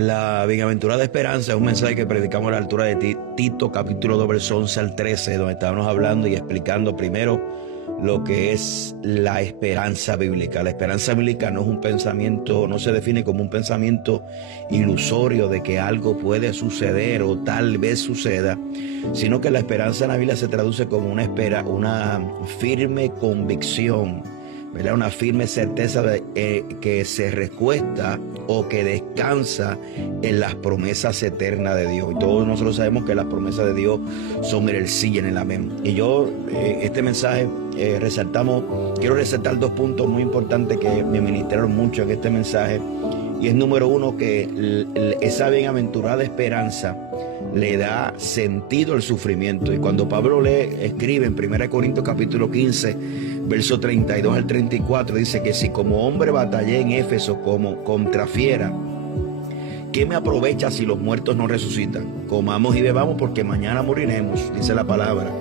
La bienaventurada esperanza es un mensaje que predicamos a la altura de Tito, capítulo 2, verso 11 al 13, donde estábamos hablando y explicando primero lo que es la esperanza bíblica. La esperanza bíblica no es un pensamiento, no se define como un pensamiento ilusorio de que algo puede suceder o tal vez suceda, sino que la esperanza en la Biblia se traduce como una firme convicción, ¿verdad? Una firme certeza que se recuesta o que descansa en las promesas eternas de Dios. Y todos nosotros sabemos que las promesas de Dios son en el sí y en el amén. Y yo, este mensaje, quiero resaltar dos puntos muy importantes que me ministraron mucho en este mensaje. Y es número uno, que esa bienaventurada esperanza le da sentido al sufrimiento. Y cuando Pablo escribe en 1 Corintios capítulo 15, verso 32 al 34, dice que si como hombre batallé en Éfeso como contra fiera, ¿qué me aprovecha si los muertos no resucitan? Comamos y bebamos porque mañana moriremos, dice la palabra.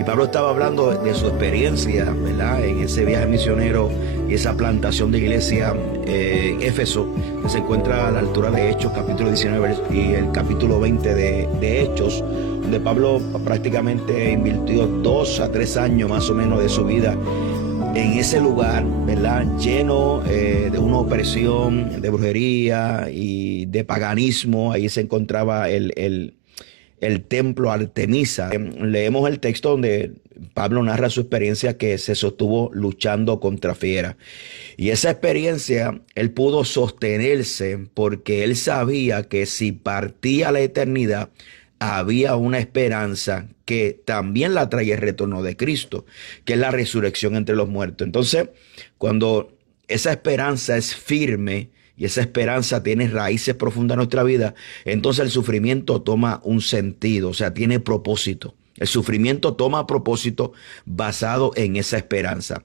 Y Pablo estaba hablando de su experiencia, ¿verdad?, en ese viaje misionero y esa plantación de iglesia en Éfeso, que se encuentra a la altura de Hechos, capítulo 19 y el capítulo 20 de Hechos, donde Pablo prácticamente invirtió 2 a 3 años más o menos de su vida en ese lugar, ¿verdad?, lleno de una opresión de brujería y de paganismo. Ahí se encontraba el templo Artemisa. Leemos el texto donde Pablo narra su experiencia que se sostuvo luchando contra fiera. Y esa experiencia él pudo sostenerse porque él sabía que si partía a la eternidad había una esperanza que también la traía el retorno de Cristo, que es la resurrección entre los muertos. Entonces, cuando esa esperanza es firme y esa esperanza tiene raíces profundas en nuestra vida, entonces el sufrimiento toma un sentido, o sea, tiene propósito. El sufrimiento toma propósito basado en esa esperanza.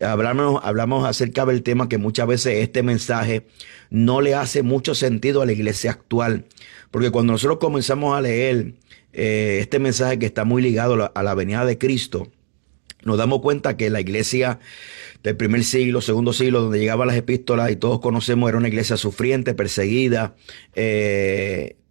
Hablamos acerca del tema que muchas veces este mensaje no le hace mucho sentido a la iglesia actual, porque cuando nosotros comenzamos a leer este mensaje que está muy ligado a la venida de Cristo, nos damos cuenta que la iglesia del primer siglo, segundo siglo, donde llegaban las epístolas y todos conocemos, era una iglesia sufriente, perseguida,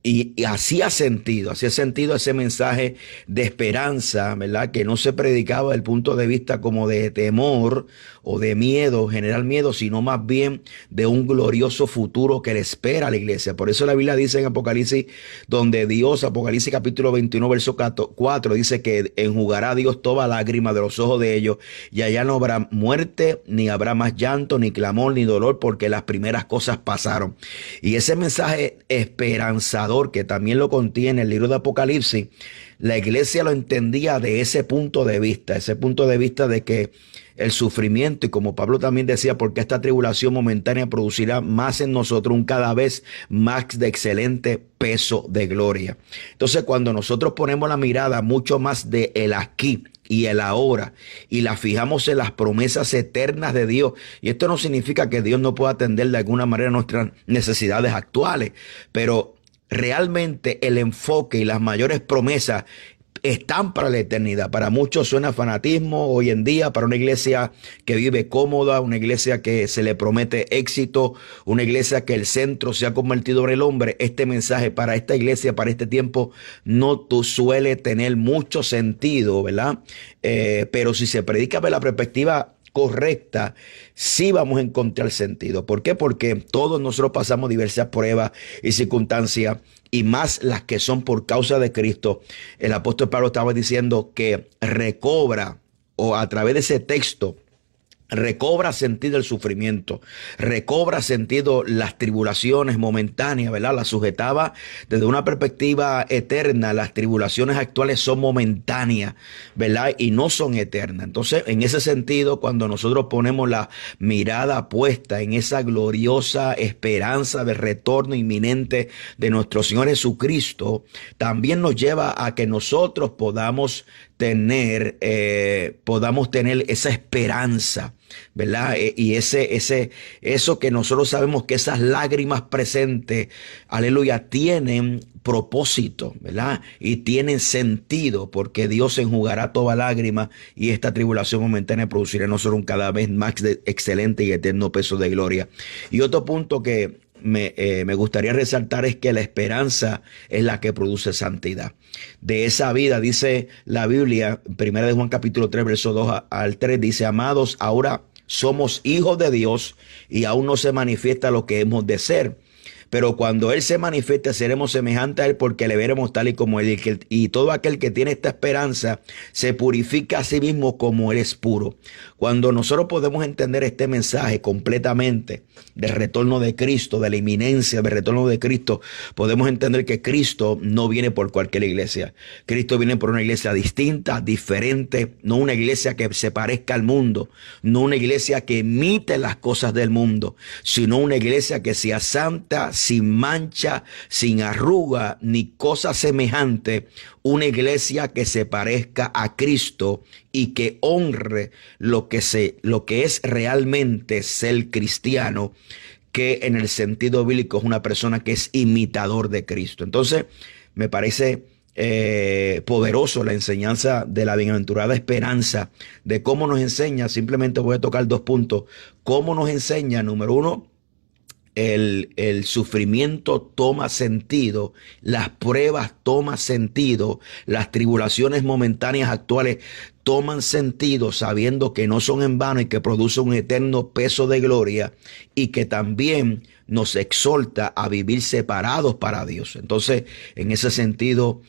y hacía sentido ese mensaje de esperanza, ¿verdad?, que no se predicaba desde el punto de vista como de temor o de miedo, generar miedo, sino más bien de un glorioso futuro que le espera a la iglesia. Por eso la Biblia dice en Apocalipsis, donde Dios, Apocalipsis capítulo 21, verso 4, dice que enjugará Dios toda lágrima de los ojos de ellos, y allá no habrá muerte, ni habrá más llanto, ni clamor, ni dolor, porque las primeras cosas pasaron. Y ese mensaje esperanzador, que también lo contiene el libro de Apocalipsis, la iglesia lo entendía de ese punto de vista de que el sufrimiento, y como Pablo también decía, porque esta tribulación momentánea producirá más en nosotros un cada vez más de excelente peso de gloria. Entonces, cuando nosotros ponemos la mirada mucho más de el aquí y el ahora, y la fijamos en las promesas eternas de Dios, y esto no significa que Dios no pueda atender de alguna manera nuestras necesidades actuales, pero realmente el enfoque y las mayores promesas están para la eternidad. Para muchos suena fanatismo hoy en día, para una iglesia que vive cómoda, una iglesia que se le promete éxito, una iglesia que el centro se ha convertido en el hombre. Este mensaje para esta iglesia, para este tiempo, no suele tener mucho sentido, ¿verdad? Pero si se predica de la perspectiva correcta, sí vamos a encontrar sentido. ¿Por qué? Porque todos nosotros pasamos diversas pruebas y circunstancias, y más las que son por causa de Cristo. El apóstol Pablo estaba diciendo que recobra, o a través de ese texto, recobra sentido el sufrimiento, recobra sentido las tribulaciones momentáneas, ¿verdad? Las sujetaba desde una perspectiva eterna. Las tribulaciones actuales son momentáneas, ¿verdad?, y no son eternas. Entonces, en ese sentido, cuando nosotros ponemos la mirada puesta en esa gloriosa esperanza de retorno inminente de nuestro Señor Jesucristo, también nos lleva a que nosotros podamos tener esa esperanza, ¿verdad? Y eso que nosotros sabemos que esas lágrimas presentes, aleluya, tienen propósito, ¿verdad? Y tienen sentido, porque Dios enjugará toda lágrima, y esta tribulación momentánea producirá en nosotros un cada vez más excelente y eterno peso de gloria. Y otro punto que me gustaría resaltar es que la esperanza es la que produce santidad. De esa vida, dice la Biblia, 1 de Juan capítulo 3, verso 2 al 3, dice: amados, ahora somos hijos de Dios y aún no se manifiesta lo que hemos de ser. Pero cuando Él se manifieste, seremos semejantes a Él, porque le veremos tal y como Él. Y todo aquel que tiene esta esperanza se purifica a sí mismo como Él es puro. Cuando nosotros podemos entender este mensaje completamente del retorno de Cristo, de la inminencia del retorno de Cristo, podemos entender que Cristo no viene por cualquier iglesia. Cristo viene por una iglesia distinta, diferente, no una iglesia que se parezca al mundo, no una iglesia que imite las cosas del mundo, sino una iglesia que sea santa, sin mancha, sin arruga, ni cosa semejante. Una iglesia que se parezca a Cristo y que honre lo que es realmente ser cristiano, que en el sentido bíblico es una persona que es imitador de Cristo. Entonces, me parece poderoso la enseñanza de la bienaventurada esperanza, de cómo nos enseña. Simplemente voy a tocar 2 puntos. Cómo nos enseña, número 1, el sufrimiento toma sentido, las pruebas toman sentido, las tribulaciones momentáneas actuales toman sentido, sabiendo que no son en vano y que producen un eterno peso de gloria, y que también nos exhorta a vivir separados para Dios. Entonces, en ese sentido,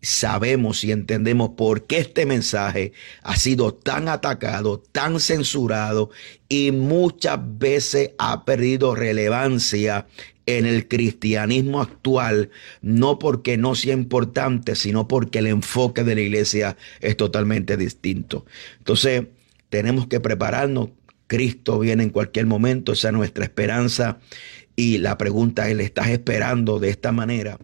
sabemos y entendemos por qué este mensaje ha sido tan atacado, tan censurado, y muchas veces ha perdido relevancia en el cristianismo actual, no porque no sea importante, sino porque el enfoque de la iglesia es totalmente distinto. Entonces, tenemos que prepararnos. Cristo viene en cualquier momento, esa es nuestra esperanza. Y la pregunta es: ¿le estás esperando de esta manera?